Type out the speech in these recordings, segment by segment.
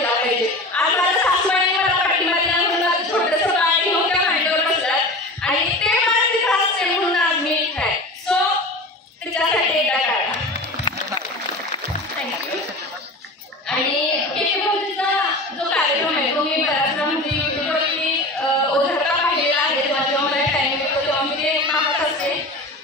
घेतला पाहिजे. आज माझ्या सासूबाईंनी मला पाठिंबा दिला म्हणून माझं छोटंसं बाळ घेऊन त्या मांडीवर बसलात आणि ते मला तिथं असते म्हणून आज मी इथे आहे. सो त्याच्यासाठी एकदा काढा. थँक्यू. आणि केकेभाऊजीचा जो कार्यक्रम आहे तो मी बऱ्याच म्हणजे युट्यूबवर मी ओझरता पाहिलेला आहे. जेव्हा जेव्हा मला टाइम मिळतो तेव्हा मी ते पाहत असते.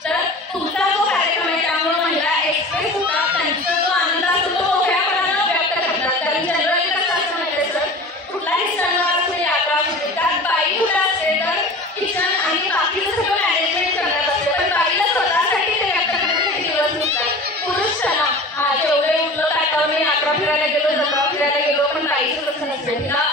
तर तुमचा जो कार्यक्रम आहे त्यामुळे महिला एक्सप्रेस होतात, त्यांचा जो आनंद असतो तो मोठ्यापणानं व्यक्त करतात. कारण जनरली कसं असं माहिती आहे सर, कुठलाही सणवार असते, यात्रा असते, त्यात बाई कुठे असते तर किचन आणि बाकीचं सगळं मॅनेजमेंट करण्यात असते. पण बाईला स्वतःसाठी ते व्यक्त करण्यासाठी दिवस नसतात. पुरुष चला जेवढे उठलं ताटावर मी यात्रा फिरायला गेलो, जत्रा फिरायला गेलो, पण बाईचं तसं नसतं. तिला